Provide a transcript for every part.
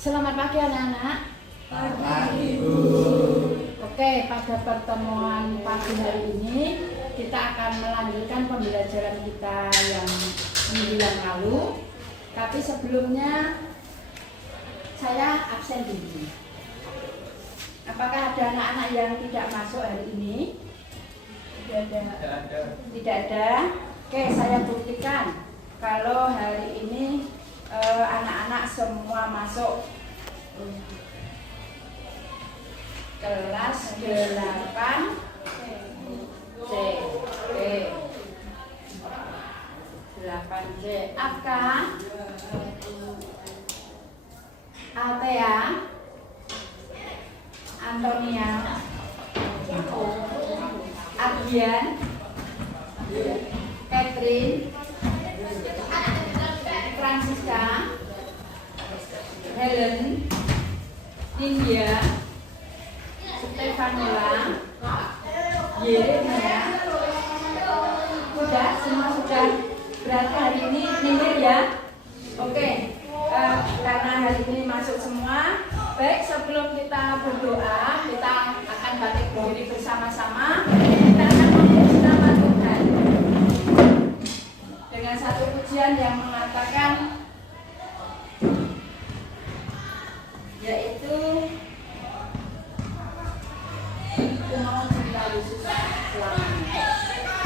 Selamat pagi anak-anak. Pagi Bu. Oke, pada pertemuan pagi hari ini kita akan melanjutkan pembelajaran kita yang minggu yang lalu. Tapi sebelumnya saya absen dulu. Apakah ada anak-anak yang tidak masuk hari ini? Tidak ada. Tidak ada. Oke, saya buktikan kalau hari ini anak-anak semua masuk kelas 8 C. Oke. 8C. Aka, Altea, Antonia, Adrian, Catherine, Francisca, Helen, India, Stefanola, Yeremia. Sudah, semua sudah. Berarti hari ini minggir ya. Oke, karena hari ini masuk semua. Baik, sebelum kita berdoa, kita akan balik berdiri bersama-sama. Kita akan memuji nama Tuhan dengan satu pujian yang mengatakan, yaitu Ku mau cinta Yesus selamanya.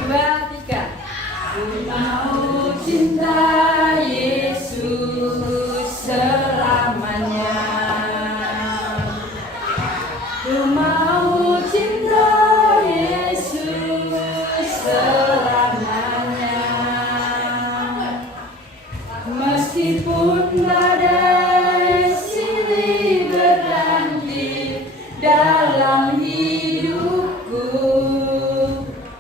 2, 3. Ku mau cinta Yesus selamanya. Ku mau cinta Yesus selamanya. Meskipun badai silih berganti dalam hidupku,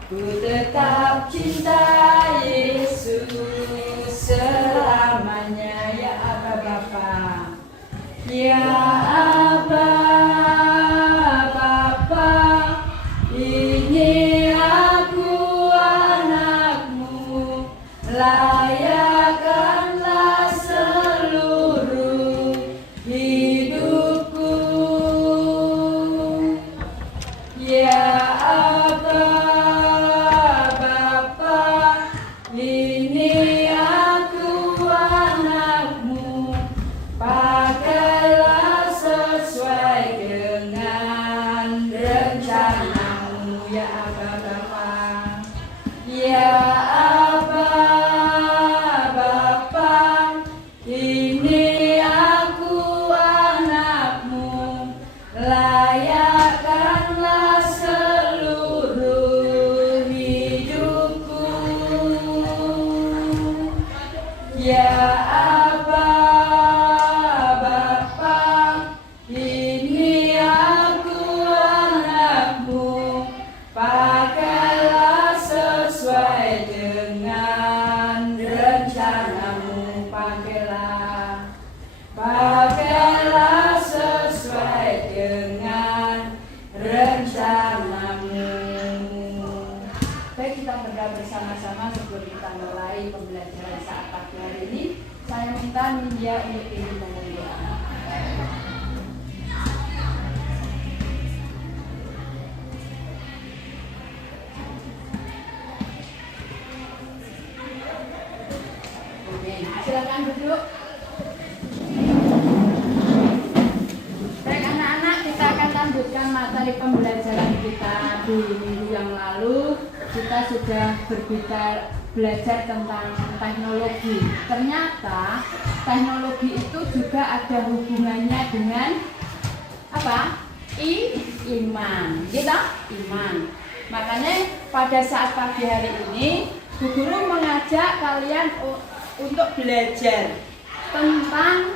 ku tetap cinta Yesus selamanya. Ya Aba Bapa, ya Aba Bapa, ini aku anakmu, layakkanlah seluruh hidupku. Ya Aba Bapa, ini aku anakmu, pakailah sesuai dengan rencanamu. Ya Aba Bapa, ya Aba Bapa, ini aku anakmu, layakkanlah seluruh hidupku. Ya Aba Bapa, ini aku anakmu, pakailah sesuai dengan rencanamu. Pakailah sesuai dengan rencanamu. Baik, kita berdoa bersama-sama sebelum kita mulai pembelajaran saat pagi hari ini. Saya minta Nindya untuk ini mengumpulkan. Oke, silakan duduk. Baik anak-anak, kita akan lanjutkan materi pembelajaran kita di minggu yang lalu. Kita sudah belajar tentang teknologi. Ternyata teknologi itu juga ada hubungannya dengan apa? Iman. Gitu? Iman. Makanya pada saat pagi hari ini, Bu Guru mengajak kalian untuk belajar tentang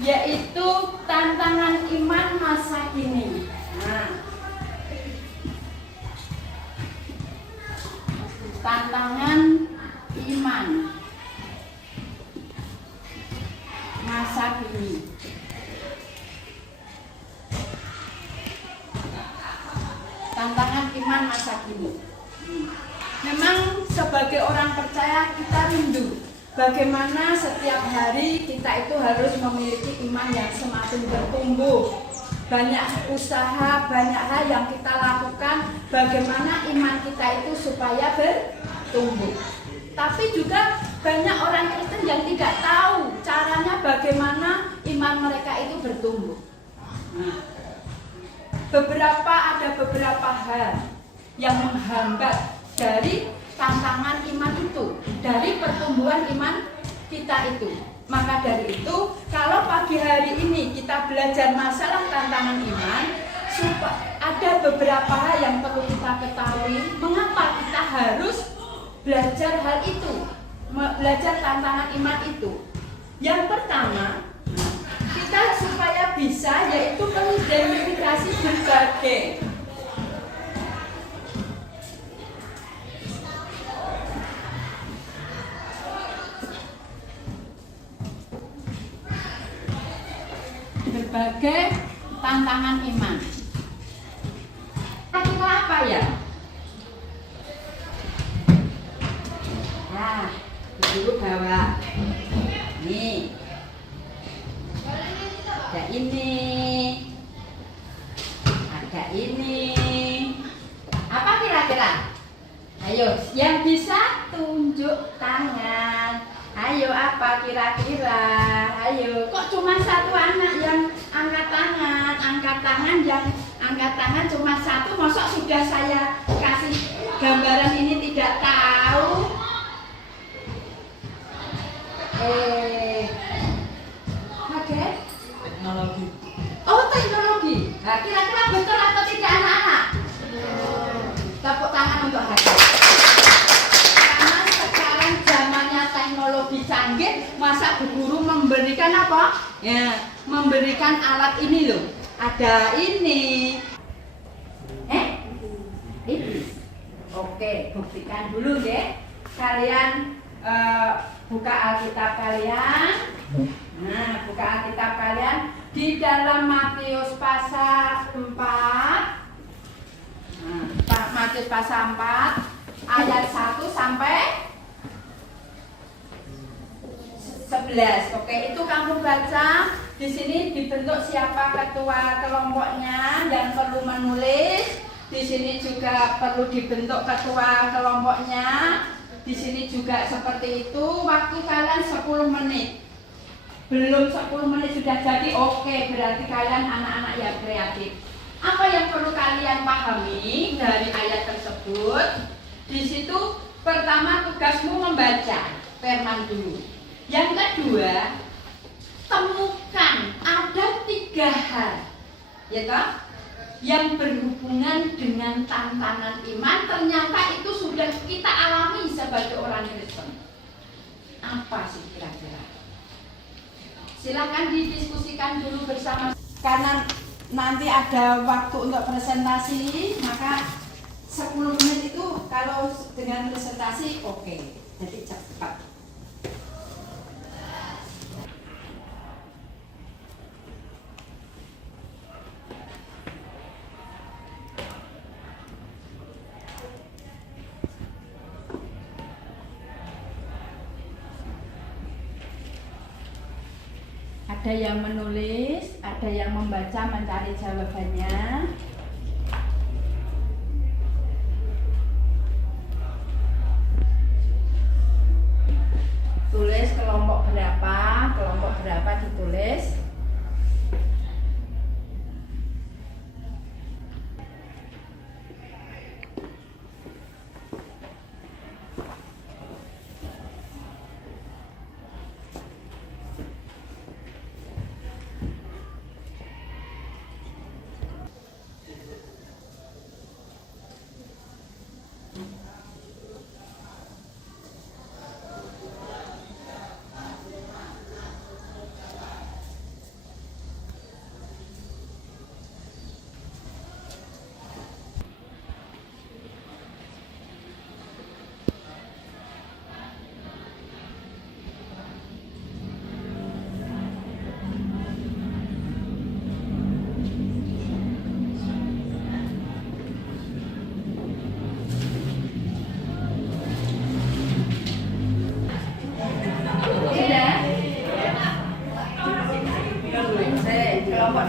yaitu tantangan iman masa kini. Nah, tantangan iman masa kini. Tantangan iman masa kini. Memang sebagai orang percaya kita rindu bagaimana setiap hari kita itu harus memiliki iman yang semakin bertumbuh. Banyak usaha, banyak hal yang kita lakukan bagaimana iman kita itu supaya bertumbuh. Tapi juga banyak orang Kristen yang tidak tahu caranya bagaimana iman mereka itu bertumbuh. Nah, ada beberapa hal yang menghambat dari tantangan iman itu, dari pertumbuhan iman kita itu. Maka dari itu, kalau pagi hari ini kita belajar masalah tantangan iman, ada beberapa hal yang perlu kita ketahui. Mengapa kita harus belajar hal itu, belajar tantangan iman itu? Yang pertama, kita supaya bisa yaitu mengidentifikasi berbagai tantangan iman. Kita apa ya? Nah, dulu bawa. Nih. Ada ini. Ada ini. Apa kira-kira? Ayo, yang bisa tunjuk tangan. Ayo, apa kira-kira? Ayo, kok cuma satu anak yang angkat tangan? Yang angkat tangan cuma satu. Masa sudah saya kasih gambaran ini tidak tahu? Kaget? Teknologi. Oh, teknologi. Nah, kira-kira betul atau tidak anak-anak? Tepuk tangan untuk Hagen. Karena sekarang zamannya teknologi canggih, masa Bu Guru memberikan apa? Ya, memberikan alat ini loh. Ada ini. Ini. Oke, buktikan dulu ya. Kalian buka Alkitab kalian. Nah, buka Alkitab kalian di dalam Matius pasal 4. Nah, Matius pasal 4 ayat 1 sampai 11. Oke, itu kamu baca. Di sini dibentuk siapa ketua kelompoknya yang perlu menulis. Di sini juga perlu dibentuk ketua kelompoknya. Di sini juga seperti itu. Waktu kalian 10 menit. Belum 10 menit sudah jadi. Oke, berarti kalian anak-anak yang kreatif. Apa yang perlu kalian pahami dari ayat tersebut? Di situ pertama tugasmu membaca firman dulu. Yang kedua, temukan ada 3 hal, ya toh, yang berhubungan dengan tantangan iman. Ternyata itu sudah kita alami sebagai orang Kristen. Apa sih kira-kira? Silakan didiskusikan dulu bersama. Karena nanti ada waktu untuk presentasi, maka 10 menit itu kalau dengan presentasi oke, jadi cepat. Ada yang menulis, ada yang membaca, mencari jawabannya. Tulis kelompok berapa ditulis.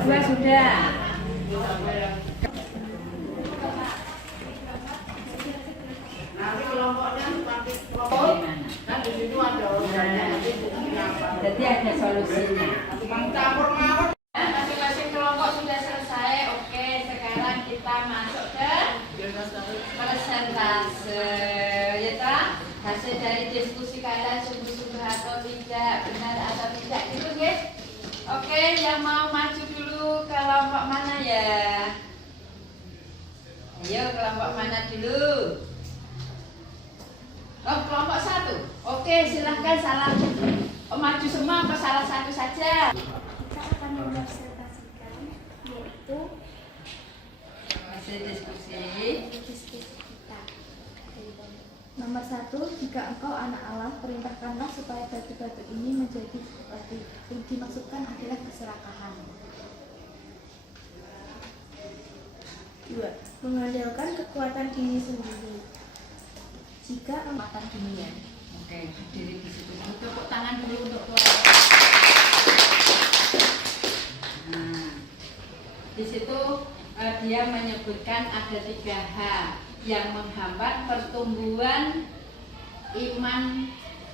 dua sudah. Jadi ada solusinya. Masing-masing kelompok sudah selesai. Oke, sekarang kita masuk ke persentase. Ya tak? Hasil dari diskusi kalian sungguh-sungguh atau tidak, benar atau tidak gitu guys. Oke, yang mau maju dulu kelompok mana ya? Ayo kelompok mana dulu? Oh, kelompok satu. Oke, silahkan salah. Oh, maju semua apa salah satu saja? Kita akan mempresentasikan yaitu Hasil diskusi. diskusi kita. Nomor 1, jika engkau anak Allah, perintahkanlah supaya batu-batu ini menjadi roti. Yang dimaksudkan adalah keserakahan. 2, mengandalkan kekuatan diri sendiri. Jika kekuatan dunia. Oke, berdiri di situ. Tepuk tangan dulu untuk keluar. Nah, di situ dia menyebutkan ada 3 hal yang menghambat pertumbuhan iman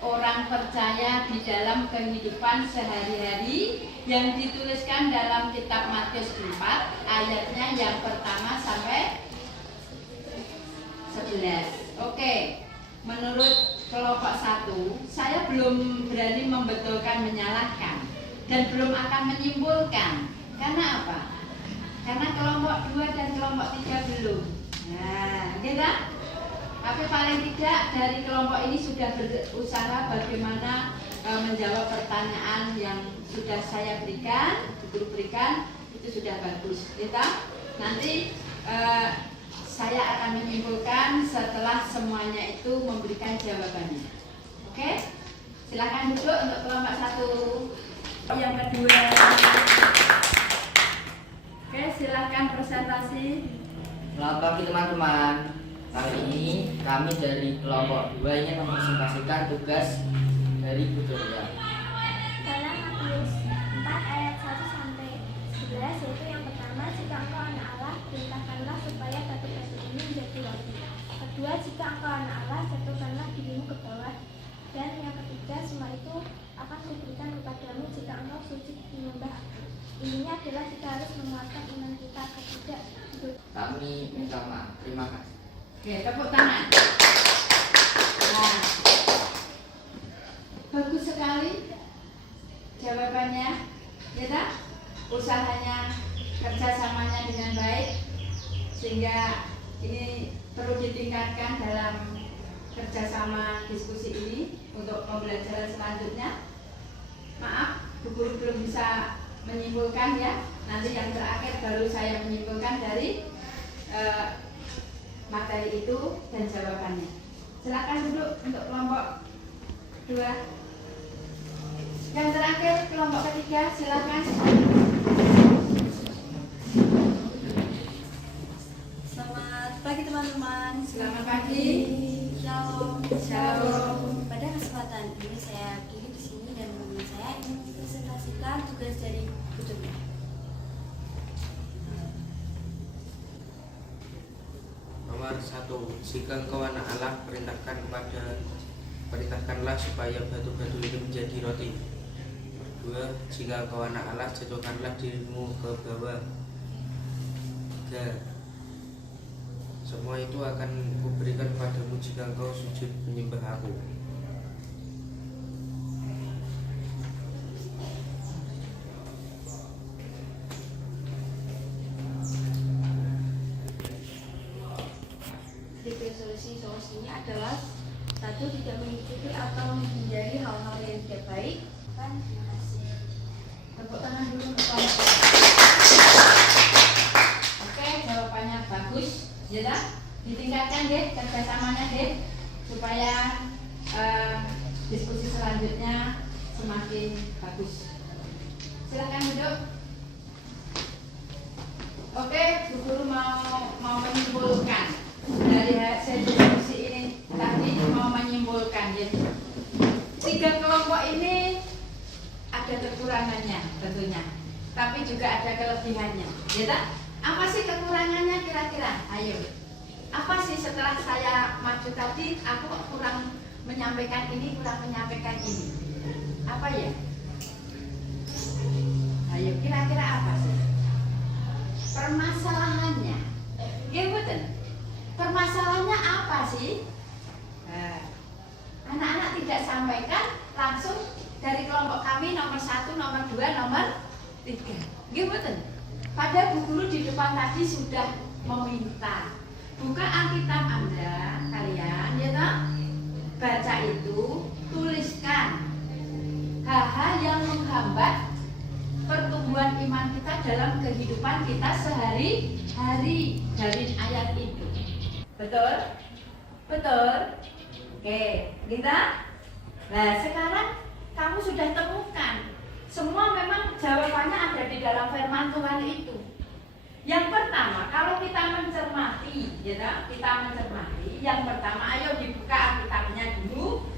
orang percaya di dalam kehidupan sehari-hari yang dituliskan dalam kitab Matius 4 ayatnya yang pertama sampai 11. Oke, menurut kelompok 1 saya belum berani membetulkan menyalahkan dan belum akan menyimpulkan. Karena apa? Karena kelompok 2 dan kelompok 3 belum. Nah, kita tapi paling tidak dari kelompok ini sudah berusaha bagaimana menjawab pertanyaan yang sudah saya berikan, guru berikan, itu sudah bagus. Kita nanti saya akan menyimpulkan setelah semuanya itu memberikan jawabannya. Oke? Silakan duduk untuk kelompok 1. Yang kedua. Oke, silakan presentasi. Selamat pagi teman-teman. Kali ini kami dari kelompok 2 ingin mempresentasikan tugas dari Bu Doria. Dalam Matius 4 ayat 1 sampai 11, yaitu yang pertama, jika engkau anak Allah, perintahkanlah supaya batu-batu ini menjadi roti. Kedua, jika engkau anak Allah, jatuhkanlah dirimu ke bawah. Dan yang ketiga, semua itu akan kuberikan kepadamu jika engkau sujud menyembah Aku. Intinya adalah kita harus menguatkan iman kita agar tidak hidup. Kami minta maaf. Terima kasih. Oke, tepuk tangan. Nah, bagus sekali jawabannya, ya tak? Usahanya, kerjasamanya dengan baik, sehingga ini perlu ditingkatkan dalam kerjasama diskusi ini untuk pembelajaran selanjutnya. Maaf, Bu Guru belum bisa menyimpulkan ya. Nanti yang terakhir baru saya menyimpulkan dari materi itu dan jawabannya. Silakan duduk untuk kelompok 2. Yang terakhir kelompok ketiga, silakan. Selamat pagi teman-teman. Selamat pagi. Shalom. Shalom. Pada kesempatan ini saya duduk di sini dan teman saya ingin mempresentasikan tugas dari Bu Doria. Nomor 1, jika engkau anak Allah, perintahkanlah supaya batu-batu ini menjadi roti. Nomor 2, jika engkau anak Allah, jatuhkanlah dirimu ke bawah. 3, semua itu akan kuberikan padamu jika engkau sujud menyembah Aku. Solusinya adalah 1, tidak mengikuti atau menghindari hal-hal yang tidak baik. Terima kasih. Tepuk tangan dulu untuk kelompok. Oke, jawabannya bagus, ya tak? Ditingkatkan deh kerjasamanya deh, supaya diskusi selanjutnya semakin bagus. Silakan duduk. Oke, Bu Guru mau menyimpulkan dari hasil diskusi ini tadi, mau menyimpulkan ya. 3 kelompok ini ada kekurangannya tentunya. tapi juga ada kelebihannya. Ya tak? Apa sih kekurangannya kira-kira? Ayo. Apa sih setelah saya maju tadi, aku kok kurang menyampaikan ini, kurang menyampaikan ini? Apa ya? Ayo, kira-kira apa sih? Permasalahannya. Ya betul. Permasalahannya apa sih? Nah, anak-anak tidak sampaikan langsung dari kelompok kami nomor 1, nomor 2, nomor 3. Ya betul. Pada Bu Guru di depan tadi sudah meminta. Buka Alkitab Anda, kalian, ya toh? Baca itu, tuliskan hal-hal yang menghambat pertumbuhan iman kita dalam kehidupan kita sehari-hari dari ayat itu. Betul? Betul? Oke, kita. Nah, sekarang kamu sudah temukan. Semua memang jawabannya ada di dalam firman Tuhan itu. Yang pertama, kalau kita mencermati, ya, kita mencermati. Yang pertama, ayo dibuka Alkitabnya dulu.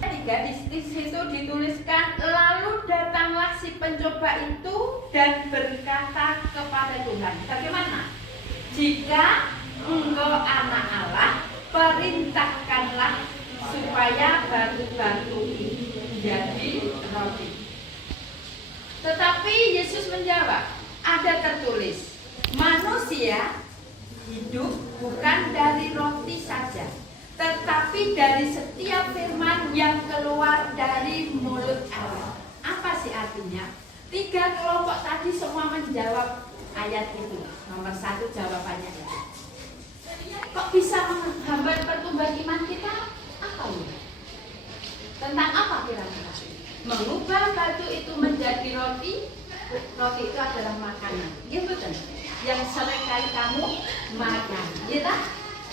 3 di situ dituliskan, lalu datanglah si pencoba itu dan berkata kepada Tuhan, bagaimana? Jika engkau anak Allah, perintahkanlah supaya batu-batu ini menjadi roti. Tetapi Yesus menjawab, ada tertulis, manusia hidup bukan dari roti saja, tetapi dari setiap firman yang keluar dari mulut Allah. Apa sih artinya? 3 kelompok tadi semua menjawab ayat itu. Nomor 1 jawabannya itu. Kok bisa menghambat pertumbuhan iman kita? Apa ya? Tentang apa kira-kira? Mengubah batu itu menjadi roti. Roti itu adalah makanan. Ya betul. Yang seringkali kamu makan. Ya tak?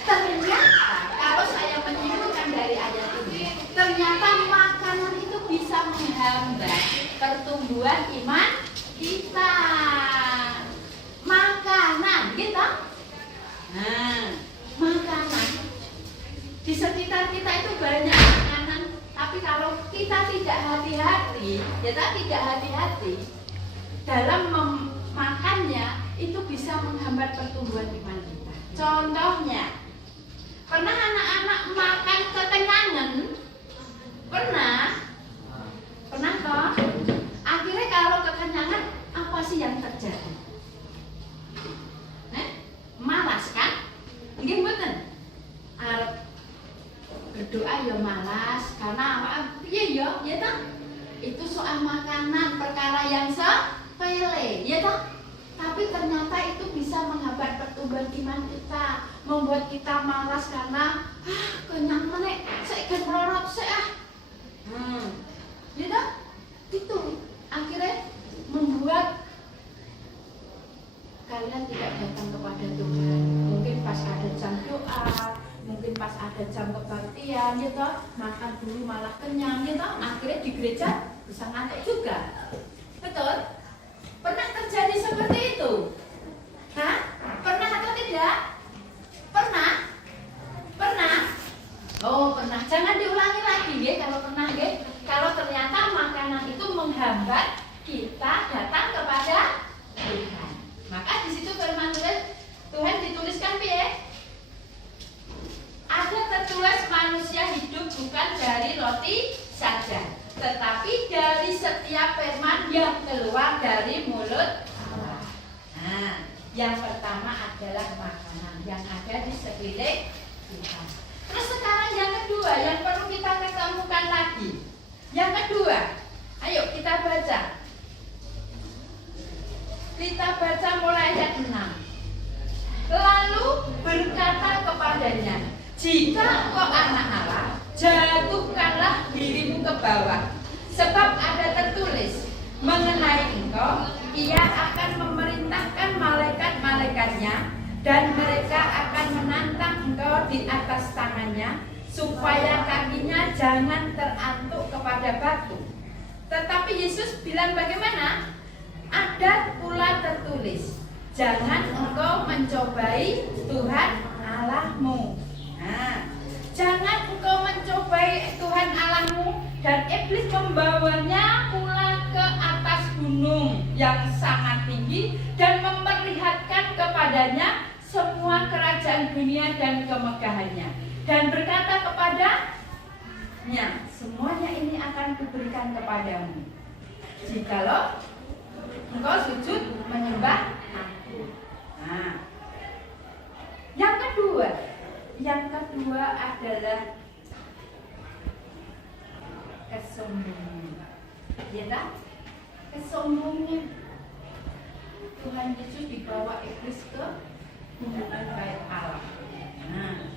Ternyata kalau saya menyimpulkan dari ayat ini, ternyata makanan itu bisa menghambat pertumbuhan iman kita. Makanan, gitu. Nah, makanan di sekitar kita itu banyak makanan, tapi kalau kita tidak hati-hati, tidak hati-hati dalam memakannya, itu bisa menghambat pertumbuhan iman kita. Contohnya, pernah anak-anak makan kekenyangan? Pernah toh? Akhirnya kalau kekenyangan, apa sih yang terjadi? Malas kan? Nggih mboten? Arep berdoa ya malas karena apa? Iya ya toh? Itu soal makanan, perkara yang sepele, ya toh? Tapi ternyata itu bisa menghambat pertumbuhan iman kita, membuat kita malas karena kenyang meneh, sik gen mlorot sik ah. Ya toh? Itu akhirnya membuat kalian tidak datang kepada Tuhan. Mungkin pas ada jam doa, mungkin pas ada jam kebaktian, ya toh, makan dulu malah kenyang, ya toh, akhirnya di gereja bisa ngantuk juga. Betul? Pernah terjadi seperti itu? Hah? Pernah atau tidak? Pernah? Pernah? Oh, pernah. Jangan diulangi lagi, ya, kalau pernah, ya. Kalau ternyata makanan itu menghambat kita datang kepada Tuhan. Maka di situ firman Tuhan dituliskan piye? Ada tertulis manusia hidup bukan dari roti saja, tetapi dari setiap firman yang keluar dari mulut Allah. Nah, yang pertama adalah makanan yang ada di sekeliling kita. Terus sekarang yang kedua yang perlu kita ketemukan lagi. Yang kedua, ayo kita baca. Kita baca mulai ayat 6. Lalu berkata kepadanya, jika engkau anak Allah, jatuhkanlah dirimu ke bawah, sebab ada tertulis mengenai engkau, ia akan memerintahkan malaikat-malaikatnya, dan mereka akan menantang engkau di atas tangannya, supaya kakinya jangan terantuk kepada batu. Tetapi Yesus bilang bagaimana? Ada pula tertulis, jangan engkau mencobai Tuhan Allahmu. Nah, jangan engkau mencobai Tuhan Allahmu, dan iblis membawanya pulang semua kerajaan dunia dan kemegahannya, dan berkata kepadanya, semuanya ini akan kuberikan kepadamu, jikalau engkau sujud menyembah aku. Nah, yang kedua adalah kesombongan. Ya tak? Kesombongan. Tuhan Yesus dibawa iblis ke hubungan bait Allah. Nah,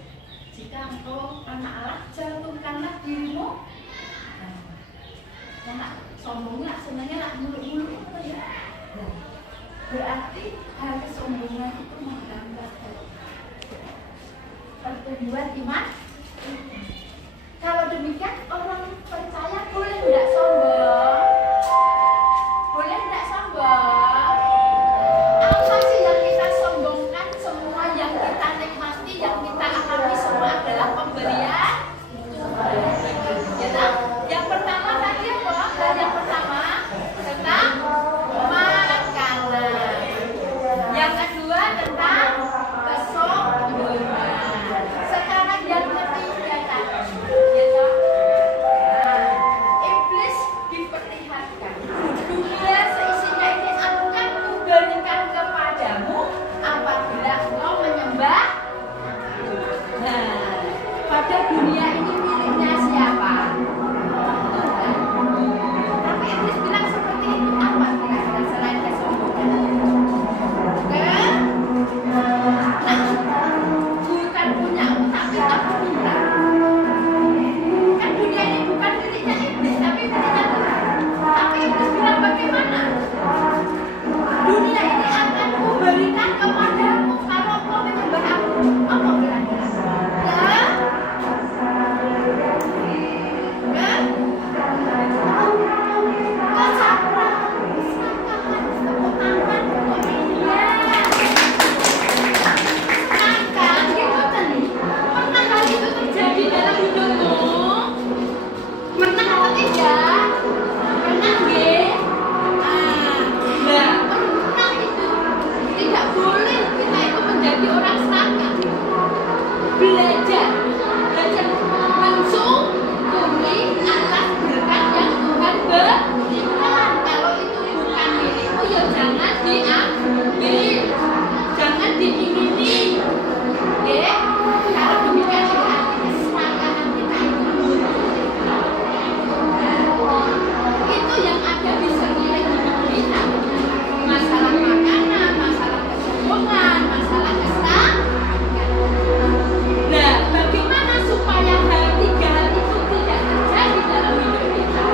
jika engkau anak Allah, jatuhkanlah dirimu. Nah, sombongnya sebenarnya lah muluk-muluk apa ya? Nah, berarti hal kesombongan itu menghambat pertumbuhan iman. Kalau demikian, orang percaya boleh tidak sombong? Boleh tidak sombong? Apa sih yang kita sombongkan? Semua yang kita nikmati, yang kita alami semua adalah pemberian. Ya tak? Yang pertama tadi apa? Yang pertama tentang makanan. Yang kedua tentang kesombongan. Sekarang yang ketiga tadi, ya tak? Nah, iblis diperlihatkan. Dunia seisinya ini akan kuberikan kepadamu apabila engkau menyembah. Nah, pada dunia ini miliknya siapa? Tuhan. Tapi iblis bilang seperti itu. Apa kira-kira selain kesombongan? Bukan punyamu, tapi aku minta. Kan dunia ini bukan miliknya iblis, tapi miliknya Tuhan. Tapi iblis bilang bagaimana? Dunia ini akan kuberikan kepadamu kalau kau menyembah aku. Apa kira-kira? Belajar mensyukuri atas berkat yang Tuhan berikan. Kalau itu bukan milikmu, ya jangan diambil, jangan diingini. Oke? Kalau demikian berarti keserakahan kita itu yang ada di sekeliling hidup kita. Masalah makanan, masalah kesombongan, masalah keserakahan. Nah, bagaimana supaya tiga hal itu tidak terjadi dalam hidup kita?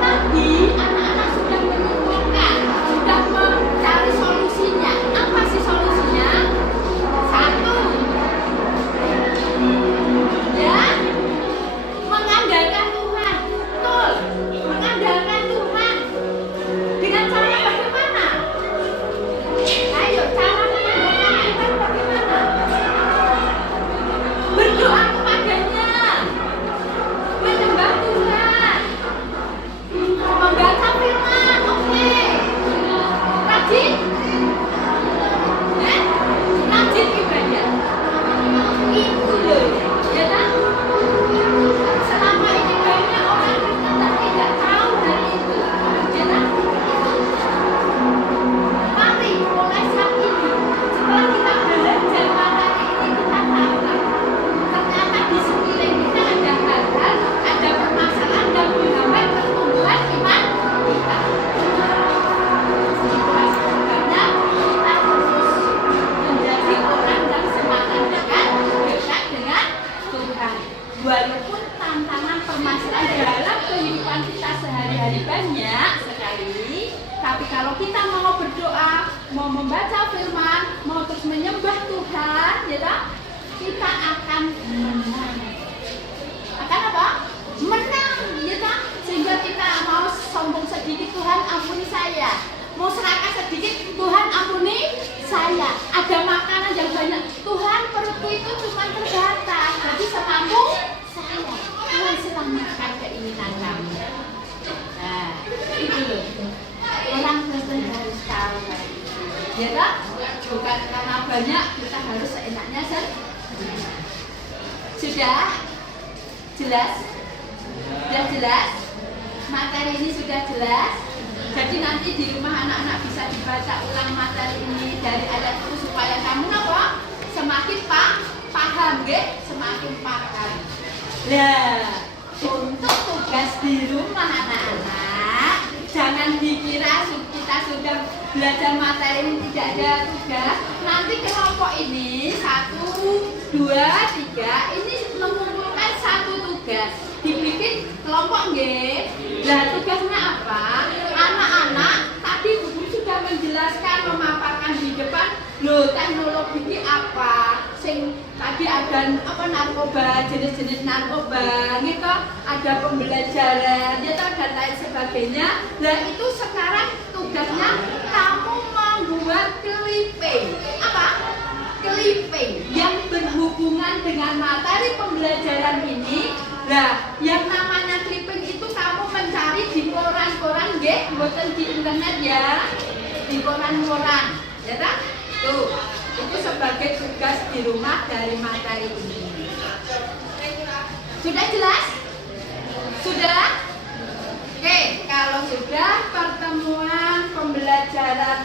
Tadi anak-anak sudah menyimpulkan, sudah mencari solusinya. Apa sih solusinya? Satu, ya, mengandalkan Tuhan. Betul, mengandalkan Tuhan. Dengan cara bagaimana? Ayo, cara mengandalkan Tuhan bagaimana? Berdoa kepadanya, menyembah Tuhan, membaca firman. Oke, rajin, rajin ibadah. Itu loh, ya kan? Selama ini banyak orang Kristen tidak tahu hal itu, ya kan? Mari mulai saat ini, setelah kita belajar materi ini, kita tahu lah. Ternyata di sekeliling kita ada hal-hal, ada permasalahan dan menghambat pertumbuhan iman kita. Sebenarnya kita harus menjadi orang yang semangat dekat dengan Tuhan. Walaupun tantangan permasalahan dalam kehidupan kita sehari-hari banyak sekali, tapi kalau kita mau berdoa, mau membaca firman, mau terus menyembah Tuhan, ya tak? Kita akan menang. Akan apa? Menang, ya tak? Sehingga kita mau sombong sedikit, Tuhan ampuni saya. Mau serakah sedikit, Tuhan ampuni saya. Ada makanan yang banyak, Tuhan perutku itu cuma terbatas, jadi semampu saya. Tuhan selamatkan keinginan kami. Nah, itu loh. Orang Kristen harus tahu. Ya tak? Bukan karena banyak Sudah? Jelas? Sudah jelas? Materi ini sudah jelas? Jadi nanti di rumah anak-anak bisa dibaca ulang materi ini dari ayat itu supaya kamu apa? Semakin paham, semakin paham. Nah, untuk tugas di rumah anak-anak, jangan dikira kita sudah belajar materi ini tidak ada tugas. Nanti kelompok ini 1, 2, 3 ini mengumpulkan satu tugas. Dibikin kelompok nggih. Nah, tugasnya apa? Anak-anak tadi guru sudah menjelaskan, memaparkan di depan. Loh, teknologi ini apa? Sing tadi ada apa narkoba, jenis-jenis narkoba, gitu. Ada pembelajaran, gitu dan lain sebagainya. Nah, itu sekarang tugasnya kamu membuat clipping. Apa? Clipping yang berhubungan dengan materi pembelajaran ini. Nah, yang namanya clipping itu kamu mencari di koran-koran, bukan di internet ya, di koran-koran, ya tak? Tuh, itu sebagai tugas di rumah dari materi ini. Sudah jelas? Sudah? Oke, kalau sudah pertemuan pembelajaran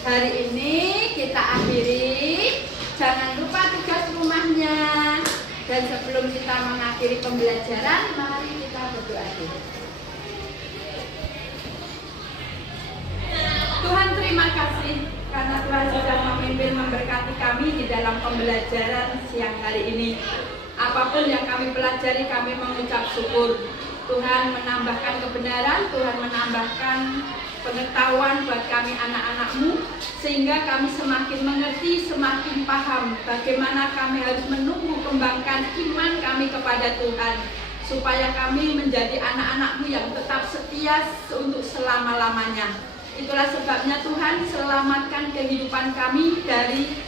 hari ini kita akhiri. Jangan lupa tugas rumahnya. Dan sebelum kita mengakhiri pembelajaran, mari kita berdoa dulu. Tuhan, terima kasih karena Tuhan sudah memimpin memberkati kami di dalam pembelajaran siang hari ini. Apapun yang kami pelajari, kami mengucap syukur. Tuhan menambahkan kebenaran, Tuhan menambahkan pengetahuan buat kami anak-anak-Mu, sehingga kami semakin mengerti, semakin paham bagaimana kami harus menumbuh kembangkan iman kami kepada Tuhan, supaya kami menjadi anak-anak-Mu yang tetap setia untuk selama-lamanya. Itulah sebabnya Tuhan, selamatkan kehidupan kami dari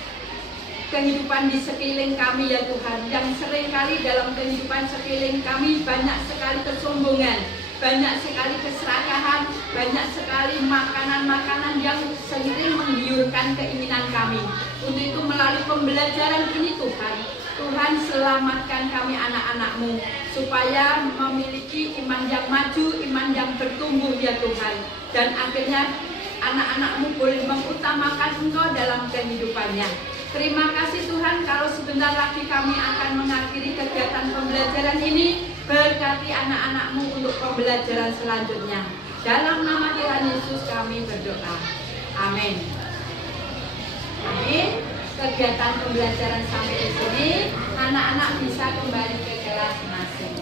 kehidupan di sekeliling kami ya Tuhan, yang seringkali dalam kehidupan sekeliling kami banyak sekali kesombongan, banyak sekali keserakahan, banyak sekali makanan-makanan yang sering menggiurkan keinginan kami. Untuk itu melalui pembelajaran ini Tuhan selamatkan kami anak-anak-Mu supaya memiliki iman yang maju, iman yang bertumbuh ya Tuhan. Dan akhirnya anak-anak-Mu boleh mengutamakan Engkau dalam kehidupannya. Terima kasih Tuhan, kalau sebentar lagi kami akan mengakhiri kegiatan pembelajaran ini. Berkati anak-anak-Mu untuk pembelajaran selanjutnya. Dalam nama Tuhan Yesus kami berdoa. Amin. Amin. Kegiatan pembelajaran sampai di sini, anak-anak bisa kembali ke kelas masing.